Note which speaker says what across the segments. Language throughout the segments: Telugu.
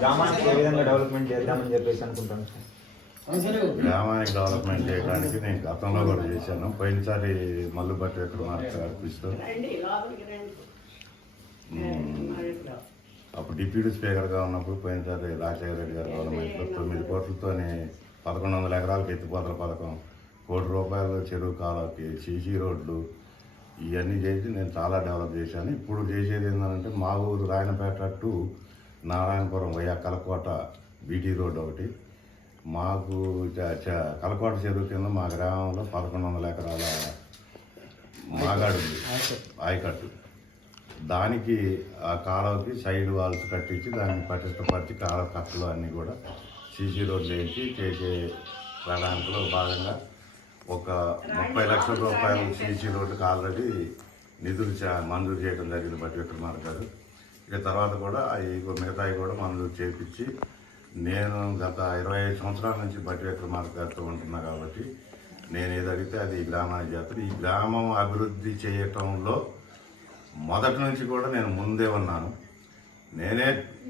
Speaker 1: గ్రామానికి ఏ విధంగా డెవలప్మెంట్ చేద్దామని చెప్పేసి అనుకుంటాను సార్.
Speaker 2: గ్రామానికి డెవలప్మెంట్ చేయడానికి నేను గతంలో కూడా చేశాను. పోయినసారి మల్లుబట్టి ఎక్కడ మార్చి అర్పిస్తూ అప్పుడు డిప్యూటీ స్పీకర్గా ఉన్నప్పుడు పోయినసారి రాజశేఖర రెడ్డి గారి గవర్నమెంట్లో తొమ్మిది కోట్లతోనే పదకొండు వందల ఎకరాలకు ఎత్తిపోతల పథకం. కోటి రూపాయలు చెరువు కాలకి సీసీ రోడ్లు ఇవన్నీ చేసి నేను చాలా డెవలప్ చేశాను. ఇప్పుడు చేసేది ఏంటంటే మా ఊరు Rayanapeta to Narayanapuram via Kalakota BT road ఒకటి. మాకు చ- కలకోట చెరువు కింద మా గ్రామంలో పదకొండు వందల ఎకరాల మాగాడు ఆయకట్టు. దానికి ఆ కాలువకి సైడ్ వాల్స్ కట్టించి దాన్ని పటిష్టపరిచి కాలువ కట్టలు అన్నీ కూడా సీసీ రోడ్లు వేసి చేసే ప్రణాళికలో భాగంగా ఒక ముప్పై లక్షల రూపాయలు సీసీ రోడ్లకు ఆల్రెడీ నిధులు చా- మంజూరు చేయడం జరిగింది బట్టి విక్రమార్ గారు. ఇక తర్వాత కూడా అవి మిగతావి కూడా మంజూరు చేపించి నేను గత ఇరవై ఐదు సంవత్సరాల నుంచి బట్టి విక్రమార్ గారితో ఉంటున్నా కాబట్టి నేను ఏది అడిగితే అది గ్రామానికి చేస్తాను. ఈ గ్రామం అభివృద్ధి చేయటంలో మొదటి నుంచి కూడా నేను ముందే ఉన్నాను. నేనే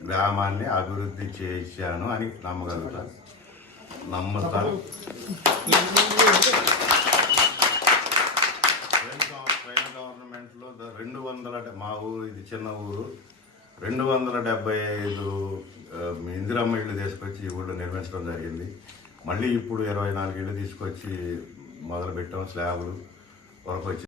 Speaker 2: గ్రామాన్ని అభివృద్ధి చేశాను అని నమ్మగలుగుతాను నమ్ముతాను పోయిన గవర్నమెంట్లో రెండు వందల అంటే మా ఊరు ఇది చిన్న ఊరు. రెండు వందల డెబ్బై ఐదు ఇందిరమ్మ ఇళ్ళు తీసుకొచ్చి ఈ ఊళ్ళో నిర్మించడం జరిగింది. మళ్ళీ ఇప్పుడు ఇరవై నాలుగు ఇళ్ళు తీసుకొచ్చి మొదలుపెట్టాం స్లాబులు వరకు వచ్చి